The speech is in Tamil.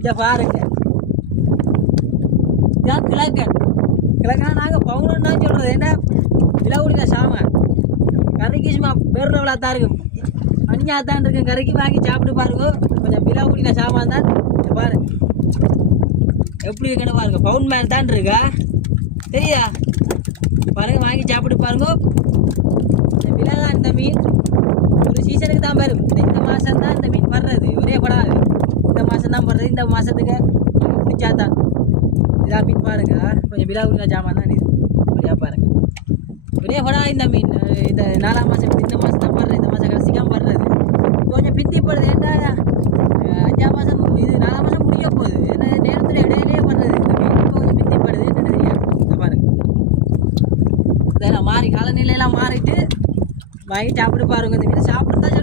இதை பாருங்க, இதான் கிழக்கன். கிழக்கா நாங்கள் பவுன் தான் சொல்கிறது. ஏன்னா விலகுடின சாமான் கறிக்கு சும்மா பேருளவுல தான் இருக்கும், அணியாக தான் இருக்கும். கறிக்கு வாங்கி சாப்பிட்டு பாருங்க, கொஞ்சம் விலகுடின சாமான் தான். பாருங்க எப்படி இருக்குன்னு பாருங்க, பவுன் மேலே தான் இருக்கா தெரியா பாருங்க, வாங்கி சாப்பிட்டு பாருங்க. இந்த விலை தான் இந்த மீன் ஒரு சீசனுக்கு தான் வரும். இந்த மாதம் தான் இந்த மீன் வர்றது, ஒரே படாது. இந்த மாதம் தான் வர்றது, இந்த மாதத்துக்கு நீங்கள் பிடிச்சா தான் இதாக மீன் பாருங்க. கொஞ்சம் விழாவுள்ள ஜாமான் தான் இது. அப்படியா பாருங்க, ஒரே படா இந்த மீன். இந்த 4ஆம் மாதம், இந்த மாதம் தான் வர்றது, இந்த மாதம் கடைசிக்காம வர்றது. கொஞ்சம் பிந்திப்படுது. ஏன்னா 5ஆம் மாதம், இது 4ஆம் மாதம் முடிய போகுது. ஏன்னா நேரத்தில் இடையிலேயே வர்றது இந்த மீன். இப்போ கொஞ்சம் பிந்திப்படுது. என்ன தெரியாது பாருங்க, இதெல்லாம் மாறி காலநிலையெல்லாம் மாறிட்டு வாங்கி சாப்பிட்டு பாருங்க. இந்த மீன் சாப்பிட்டு தான்